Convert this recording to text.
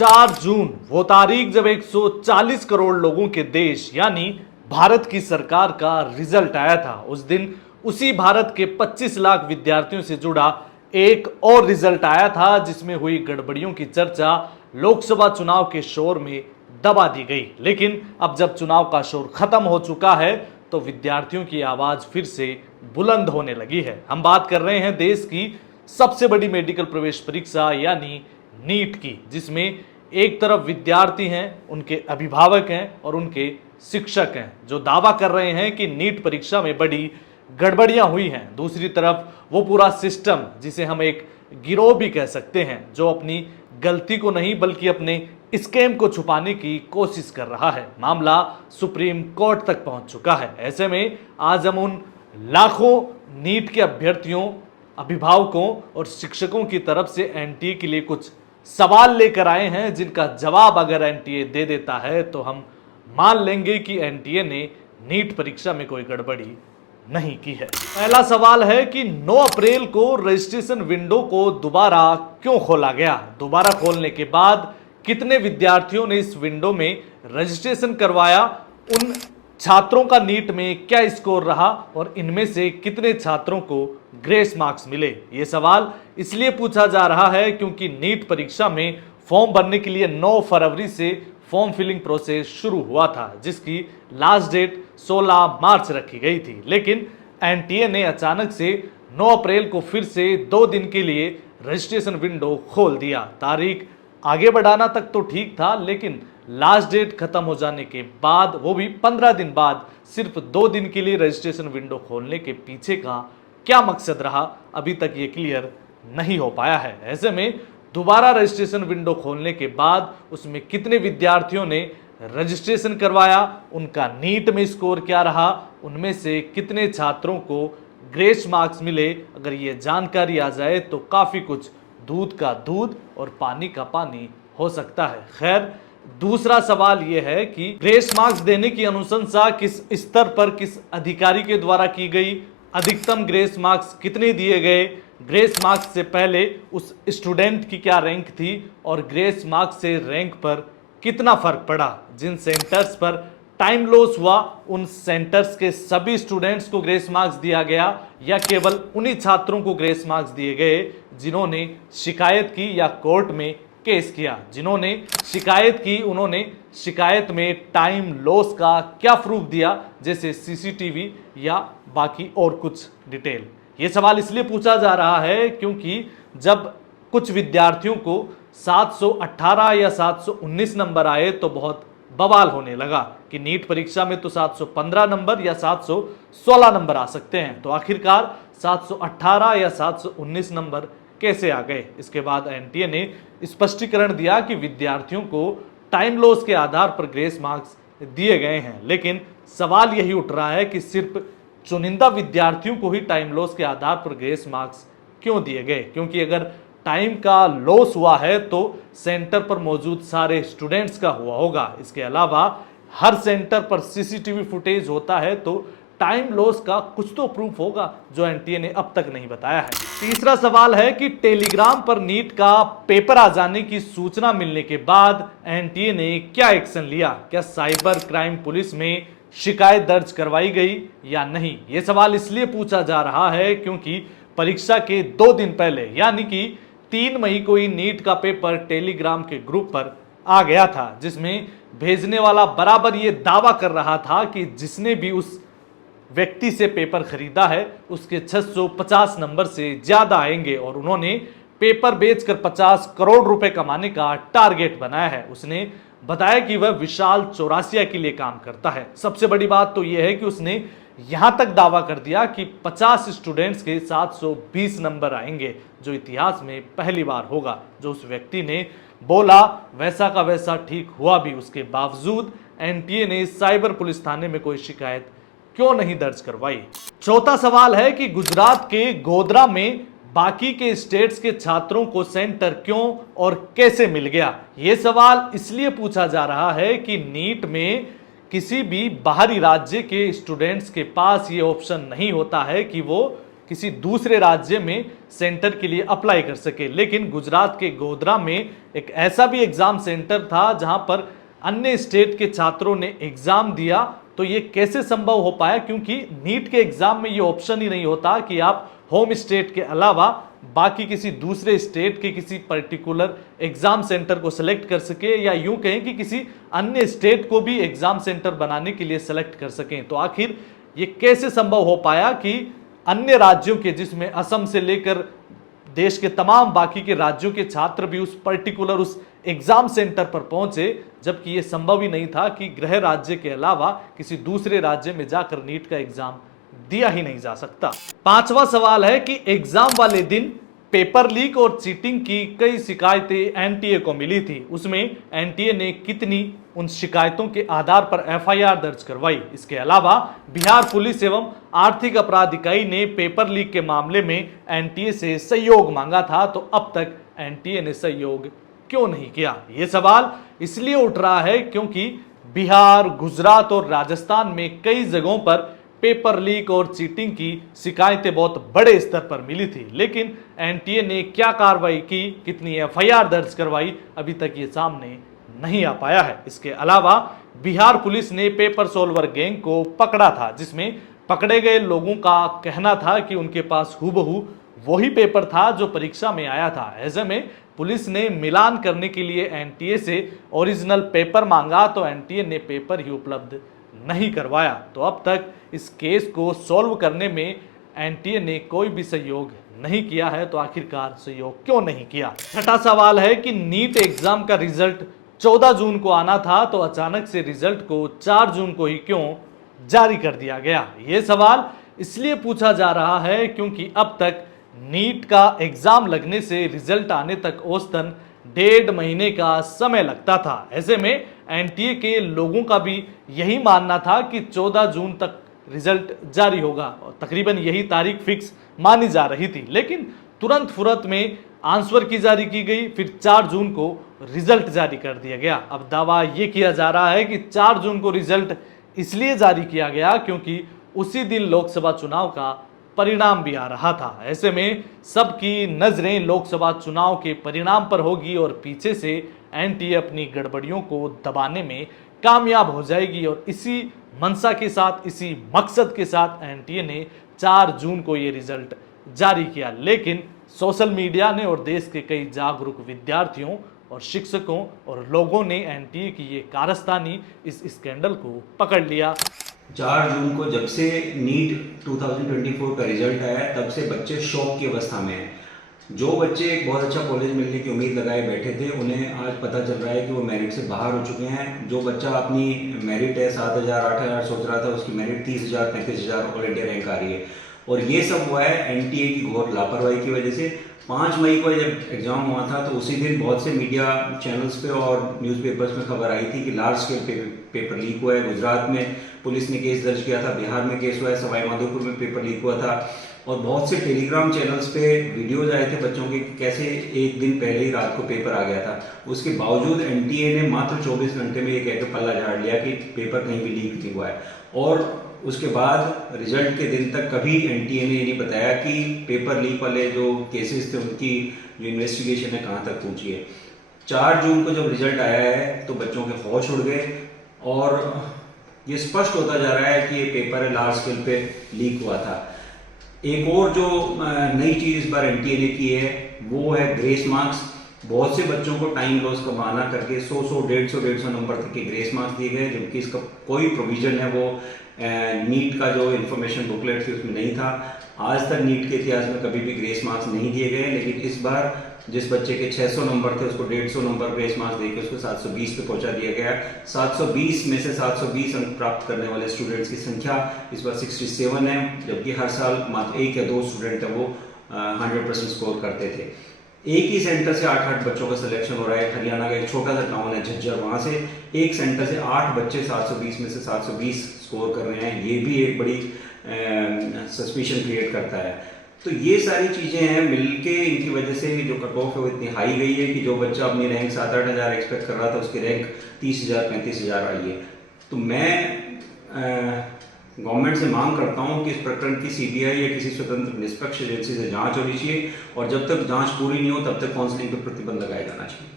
4 जून वो तारीख जब 140 करोड़ लोगों के देश यानी भारत की सरकार का रिजल्ट आया था। उस दिन उसी भारत के 25 लाख विद्यार्थियों से जुड़ा एक और रिजल्ट आया था जिसमें हुई गड़बड़ियों की चर्चा लोकसभा चुनाव के शोर में दबा दी गई। लेकिन अब जब चुनाव का शोर खत्म हो चुका है तो विद्यार्थियों की आवाज फिर से बुलंद होने लगी है। हम बात कर रहे हैं देश की सबसे बड़ी मेडिकल प्रवेश परीक्षा यानी नीट की, जिसमें एक तरफ विद्यार्थी हैं, उनके अभिभावक हैं और उनके शिक्षक हैं जो दावा कर रहे हैं कि नीट परीक्षा में बड़ी गड़बड़ियां हुई हैं। दूसरी तरफ वो पूरा सिस्टम, जिसे हम एक गिरोह भी कह सकते हैं, जो अपनी गलती को नहीं बल्कि अपने स्कैम को छुपाने की कोशिश कर रहा है। मामला सुप्रीम कोर्ट तक पहुंच चुका है। ऐसे में आज हम उन लाखों नीट के अभ्यर्थियों, अभिभावकों और शिक्षकों की तरफ से एनटीए के लिए कुछ सवाल लेकर आए हैं, जिनका जवाब अगर एनटीए दे देता है तो हम मान लेंगे कि एनटीए ने नीट परीक्षा में कोई गड़बड़ी नहीं की है। पहला सवाल है कि 9 अप्रैल को रजिस्ट्रेशन विंडो को दोबारा क्यों खोला गया? दोबारा खोलने के बाद कितने विद्यार्थियों ने इस विंडो में रजिस्ट्रेशन करवाया? उन छात्रों का नीट में क्या स्कोर रहा और इनमें से कितने छात्रों को ग्रेस मार्क्स मिले? ये सवाल इसलिए पूछा जा रहा है क्योंकि नीट परीक्षा में फॉर्म भरने के लिए 9 फरवरी से फॉर्म फिलिंग प्रोसेस शुरू हुआ था, जिसकी लास्ट डेट 16 मार्च रखी गई थी। लेकिन एनटीए ने अचानक से 9 अप्रैल को फिर से 2 दिन के लिए रजिस्ट्रेशन विंडो खोल दिया। तारीख आगे बढ़ाना तक तो ठीक था, लेकिन लास्ट डेट खत्म हो जाने के बाद, वो भी 15 दिन बाद, सिर्फ 2 दिन के लिए रजिस्ट्रेशन विंडो खोलने के पीछे का क्या मकसद रहा, अभी तक ये क्लियर नहीं हो पाया है। ऐसे में दोबारा रजिस्ट्रेशन विंडो खोलने के बाद उसमें कितने विद्यार्थियों ने रजिस्ट्रेशन करवाया, उनका नीट में स्कोर क्या रहा, उनमें से कितने छात्रों को ग्रेस मार्क्स मिले, अगर ये जानकारी आ जाए तो काफी कुछ दूध का दूध और पानी का पानी हो सकता है। खैर, दूसरा सवाल यह है कि ग्रेस मार्क्स देने की अनुशंसा किस स्तर पर, किस अधिकारी के द्वारा की गई, अधिकतम ग्रेस मार्क्स कितने दिए गए, ग्रेस मार्क्स से पहले उस स्टूडेंट की क्या रैंक थी और ग्रेस मार्क्स से रैंक पर कितना फर्क पड़ा। जिन सेंटर्स पर टाइम लॉस हुआ उन सेंटर्स के सभी स्टूडेंट्स को ग्रेस मार्क्स दिया गया या केवल उन्हीं छात्रों को ग्रेस मार्क्स दिए गए जिन्होंने शिकायत की या कोर्ट में केस किया? जिन्होंने शिकायत की उन्होंने शिकायत में टाइम लॉस का क्या प्रूफ दिया, जैसे सीसीटीवी या बाकी और कुछ डिटेल? ये सवाल इसलिए पूछा जा रहा है क्योंकि जब कुछ विद्यार्थियों को 718 या 719 नंबर आए तो बहुत बवाल होने लगा कि नीट परीक्षा में तो 715 नंबर या 716 नंबर आ सकते हैं, तो आखिरकार 718 या 719 नंबर कैसे आ गए? इसके बाद एनटीए ने स्पष्टीकरण दिया कि विद्यार्थियों को टाइम लॉस के आधार पर ग्रेस मार्क्स दिए गए हैं। लेकिन सवाल यही उठ रहा है कि सिर्फ चुनिंदा विद्यार्थियों को ही टाइम लॉस के आधार पर ग्रेस मार्क्स क्यों दिए गए? क्योंकि अगर टाइम का लॉस हुआ है तो सेंटर पर मौजूद सारे स्टूडेंट्स का हुआ होगा। इसके अलावा हर सेंटर पर सीसीटीवी फुटेज होता है, तो टाइम लॉस का कुछ तो प्रूफ होगा जो एनटीए ने अब तक नहीं बताया है। तीसरा सवाल है कि टेलीग्राम पर नीट का पेपर आ जाने की सूचना मिलने के बाद एनटीए ने क्या एक्शन लिया? क्या साइबर क्राइम पुलिस में शिकायत दर्ज करवाई गई या नहीं? यह सवाल इसलिए पूछा जा रहा है क्योंकि परीक्षा के 2 दिन पहले यानी कि 3 मई को ही नीट का पेपर टेलीग्राम के ग्रुप पर आ गया था, जिसमें भेजने वाला बराबर ये दावा कर रहा था कि जिसने भी उस व्यक्ति से पेपर खरीदा है उसके 650 नंबर से ज्यादा आएंगे और उन्होंने पेपर बेचकर 50 करोड़ रुपए कमाने का टारगेट बनाया है। उसने बताया कि वह विशाल चौरासिया के लिए काम करता है। सबसे बड़ी बात तो यह है कि उसने यहां तक दावा कर दिया कि 50 स्टूडेंट्स के 720 नंबर आएंगे, जो इतिहास में पहली बार होगा। जो उस व्यक्ति ने बोला वैसा का वैसा ठीक हुआ भी। उसके बावजूद एनटीए ने साइबर पुलिस थाने में कोई शिकायत क्यों नहीं दर्ज करवाई? चौथा सवाल है कि गुजरात के गोधरा में बाकी के स्टेट्स के छात्रों को सेंटर क्यों और कैसे मिल गया? यह सवाल इसलिए पूछा जा रहा है कि नीट में किसी भी बाहरी राज्य के स्टूडेंट्स के पास ये ऑप्शन नहीं होता है कि वो किसी दूसरे राज्य में सेंटर के लिए अप्लाई कर सके। लेकिन गुजरात के गोधरा में एक ऐसा भी एग्जाम सेंटर था जहां पर अन्य स्टेट के छात्रों ने एग्जाम दिया। तो ये कैसे संभव हो पाया, क्योंकि नीट के एग्जाम में ये ऑप्शन ही नहीं होता कि आप होम स्टेट के अलावा बाकी किसी दूसरे स्टेट के किसी पर्टिकुलर एग्जाम सेंटर को सिलेक्ट कर सके, या यूं कहें कि किसी अन्य स्टेट को भी एग्जाम सेंटर बनाने के लिए सिलेक्ट कर सकें। तो आखिर ये कैसे संभव हो पाया कि अन्य राज्यों के, जिसमें असम से लेकर देश के तमाम बाकी के राज्यों के छात्र भी उस पर्टिकुलर उस एग्जाम सेंटर पर पहुंचे, जबकि यह संभव ही नहीं था कि गृह राज्य के अलावा किसी दूसरे राज्य में जाकर नीट का एग्जाम दिया ही नहीं जा सकता। पांचवा सवाल है कि एग्जाम वाले दिन पेपर लीक और चीटिंग की कई शिकायतें एनटीए को मिली थी। उसमें एनटीए ने कितनी उन शिकायतों के आधार पर एफआईआर दर्ज करवाई? इसके अलावा बिहार पुलिस एवं आर्थिक अपराध इकाई ने पेपर लीक के मामले में एनटीए से सहयोग मांगा था, तो अब तक एनटीए ने सहयोग क्यों नहीं किया? ये सवाल इसलिए उठ रहा है क्योंकि बिहार, गुजरात और राजस्थान में कई जगहों पर पेपर लीक और चीटिंग की शिकायतें बहुत बड़े स्तर पर मिली थी, लेकिन एनटीए ने क्या कार्रवाई की, कितनी एफआईआर दर्ज करवाई, अभी तक ये सामने नहीं आ पाया है। इसके अलावा बिहार पुलिस ने पेपर सोल्वर गैंग को पकड़ा था, जिसमें पकड़े गए लोगों का कहना था कि उनके पास हूबहू वही पेपर था जो परीक्षा में आया था। ऐसे में पुलिस ने मिलान करने के लिए एनटीए से ओरिजिनल पेपर मांगा, तो एनटीए ने पेपर ही उपलब्ध नहीं करवाया। तो अब तक इस केस को सॉल्व करने में एनटीए ने कोई भी सहयोग नहीं किया है, तो आखिरकार सहयोग क्यों नहीं किया? छठा सवाल है कि नीट एग्जाम का रिजल्ट 14 जून को आना था, तो अचानक से रिजल्ट को 4 जून को ही क्यों जारी कर दिया गया? ये सवाल इसलिए पूछा जा रहा है क्योंकि अब तक नीट का एग्जाम लगने से रिजल्ट आने तक औसतन 1.5 महीने का समय लगता था। ऐसे में एनटीए के लोगों का भी यही मानना था कि 14 जून तक रिजल्ट जारी होगा, और तकरीबन यही तारीख फिक्स मानी जा रही थी। लेकिन तुरंत फुरत में आंसर की जारी की गई, फिर 4 जून को रिजल्ट जारी कर दिया गया। अब दावा ये किया जा रहा है कि 4 जून को रिजल्ट इसलिए जारी किया गया क्योंकि उसी दिन लोकसभा चुनाव का परिणाम भी आ रहा था। ऐसे में सबकी नजरें लोकसभा चुनाव के परिणाम पर होगी और पीछे से एनटीए अपनी गड़बड़ियों को दबाने में कामयाब हो जाएगी, और इसी मंशा के साथ, इसी मकसद के साथ एनटीए ने 4 जून को ये रिजल्ट जारी किया। लेकिन सोशल मीडिया ने और देश के कई जागरूक विद्यार्थियों और शिक्षकों और लोगों ने एनटीए की ये कारस्तानी, इस स्कैंडल को पकड़ लिया। 4 जून को जब से नीट 2024 का रिजल्ट आया, तब से बच्चे शौक की अवस्था में हैं। जो बच्चे एक बहुत अच्छा कॉलेज मिलने की उम्मीद लगाए बैठे थे, उन्हें आज पता चल रहा है कि वो मेरिट से बाहर हो चुके हैं। जो बच्चा अपनी मेरिट है 7,000 8,000 सोच रहा था, उसकी मेरिट 30,000 35,000 ऑल इंडिया रैंक आ रही है। और ये सब हुआ है एनटीए की घोर लापरवाही की वजह से। 5 मई को जब एग्जाम हुआ था, तो उसी दिन बहुत से मीडिया चैनल्स पे और न्यूज़पेपर्स में खबर आई थी कि लार्ज स्केल पेपर लीक हुआ है। गुजरात में पुलिस ने केस दर्ज किया था, बिहार में केस हुआ है, सवाई माधोपुर में पेपर लीक हुआ था, और बहुत से टेलीग्राम चैनल्स पे वीडियोज आए थे बच्चों के कैसे एक दिन पहले ही रात को पेपर आ गया था। उसके बावजूद एनटीए ने मात्र 24 घंटे में ये कहकर पल्ला झाड़ लिया कि पेपर कहीं भी लीक नहीं हुआ है। और उसके बाद रिजल्ट के दिन तक कभी एनटीए ने ये नहीं बताया कि पेपर लीक वाले जो केसेस थे उनकी जो इन्वेस्टिगेशन है कहाँ तक पहुंची है। 4 जून को जब रिजल्ट आया है तो बच्चों के होश उड़ गए, और ये स्पष्ट होता जा रहा है कि ये पेपर लार्ज स्केल पे लीक हुआ था। एक और जो नई चीज इस बार एनटीए ने की है वो है ग्रेस मार्क्स। बहुत से बच्चों को टाइम लॉस का बहाना करके 100 150 नंबर तक के ग्रेस मार्क्स दिए गए, जबकि इसका कोई प्रोविजन है वो नीट का जो इन्फॉर्मेशन बुकलेट थी उसमें नहीं था। आज तक नीट के इतिहास में कभी भी ग्रेस मार्क्स नहीं दिए गए, लेकिन इस बार जिस बच्चे के 600 नंबर थे उसको 150 नंबर ग्रेस मार्क्स देकर उसको 720 पे पहुंचा दिया गया। 720 में से 720 अंक प्राप्त करने वाले स्टूडेंट्स की संख्या इस बार 67 है, जबकि हर साल मात्र 1 या 2 स्टूडेंट है वो 100% स्कोर करते थे। एक ही सेंटर से 8 बच्चों का सिलेक्शन हो रहा है। हरियाणा का एक छोटा सा टाउन है झज्जर, वहां से एक सेंटर से 8 बच्चे 720 में से 720 स्कोर कर रहे हैं। ये भी एक बड़ी सस्पिशन क्रिएट करता है। तो ये सारी चीजें हैं मिलके, इनकी वजह से जो कट ऑफ है वो इतनी हाई गई है कि जो बच्चा अपनी रैंक 7-8 हज़ार एक्सपेक्ट कर रहा था उसकी रैंक 30,000 35,000 आई है। तो मैं गवर्नमेंट से मांग करता हूं कि इस प्रकरण की सीबीआई या किसी स्वतंत्र निष्पक्ष एजेंसी से जांच होनी चाहिए और जब तक जांच पूरी नहीं हो तब तक काउंसलिंग पर प्रतिबंध लगाया जाना चाहिए।